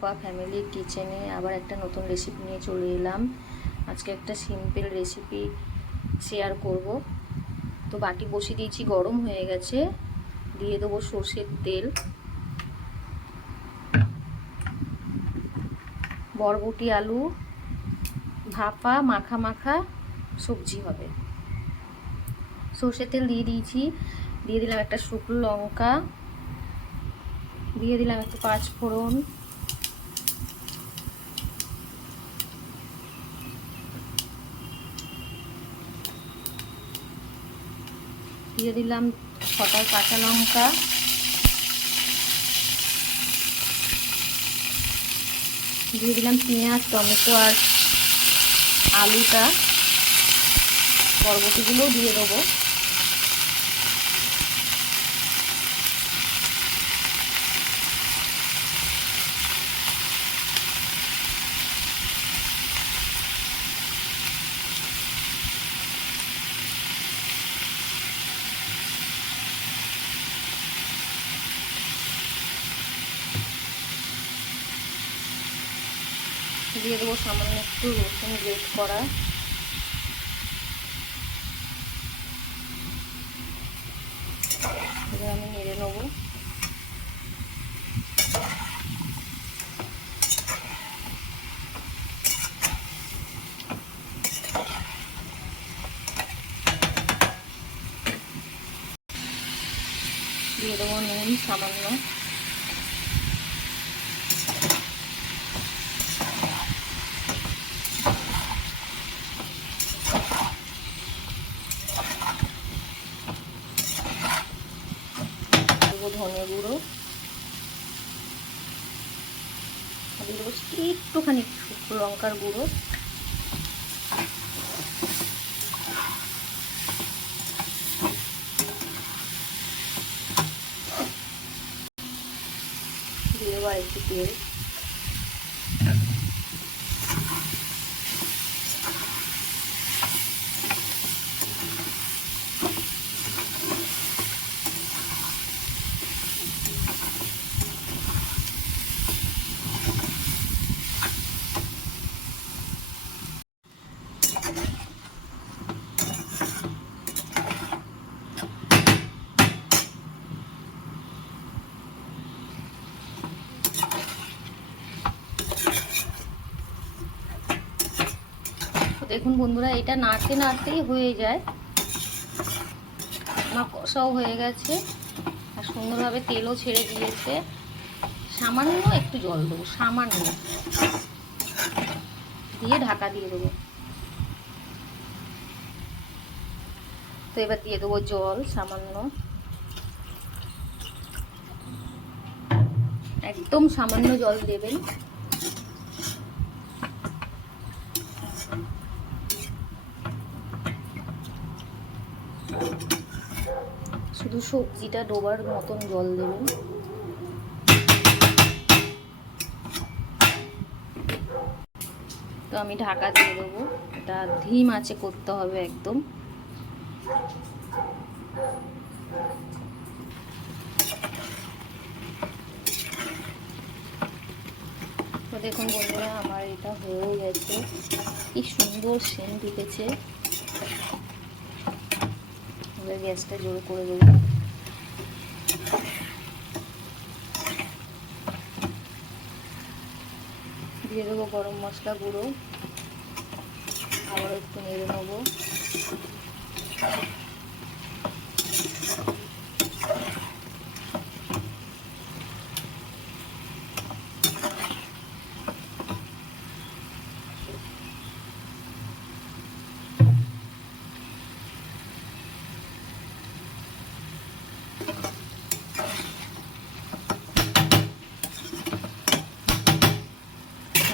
রূপা family কিচেনে আবার একটা নতুন রেসিপি নিয়ে চলে এলাম। আজকে একটা সিম্পল রেসিপি শেয়ার করব। তো বাটি বসিয়ে দিয়েছি, গরম হয়ে গেছে। দিয়ে দেবো সর্ষের তেল। বরবটি আলু ভাপা মাখা মাখা সবজি হবে। সর্ষের তেল দিয়ে দিয়েছি, দিয়ে দিলাম একটা শুকনো লঙ্কা, দিয়ে দিলাম একটু পাঁচ ফোড়ন, দিয়ে দিলাম 6টা কাঁচা লঙ্কা, দিয়ে দিলাম পেঁয়াজ টমেটো আর আলুটা, বরবটিগুলোও দিয়ে দেবো। দিয়ে দেবো সামান্য একটু রসুন গ্রেট করা, এবার আমি নেড়ে নেবো। দিয়ে দেবো নুন সামান্য, ধনে গুঁড়ো, দিয়ে দেবো একটুখানি শুকনো লঙ্কার গুঁড়ো, দিয়ে দেবো আর একটু তেল, দেখুন বন্ধুরা, এটা নাড়তে নাড়তেই হয়ে যায়। আমার কষাও হয়ে গেছে আর সুন্দরভাবে তেলও ছেড়ে দিয়েছে। সামান্য একটু জল দেবো, সামান্য, দিয়ে ঢাকা দিয়ে দেবো। তো এবার দিয়ে দেবো জল সামান্য, একদম সামান্য জল দেবেন। শুধু সবজিটা ডোবার মতন জল দেবেন। তো আমি ঢাকা দিয়ে দেবো। এটা ধিম আঁচে করতে হবে একদম। তো দেখুন বন্ধুরা, আমার এটা হয়ে গেছে। কি সুন্দর সেন্ট উঠেছে। এবার গ্যাসটা জোরে করে দেবো। দিয়ে দেবো গরম মশলা গুঁড়ো, আবার একটু নেড়ে নেবো।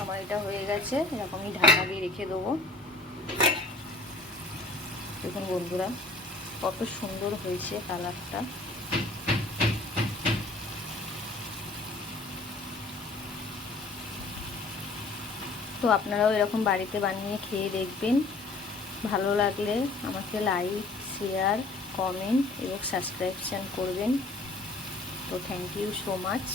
আমার এটা হয়ে গেছে, এরকমই ঢাকা দিয়ে রেখে দেবো। দেখুন বন্ধুরা, কত সুন্দর হয়েছে কালারটা। তো আপনারাও এরকম বাড়িতে বানিয়ে খেয়ে দেখবেন। ভালো লাগলে আমাকে লাইক শেয়ার কমেন্ট এবং সাবস্ক্রিপশন করবেন। তো থ্যাংক ইউ সো মাচ।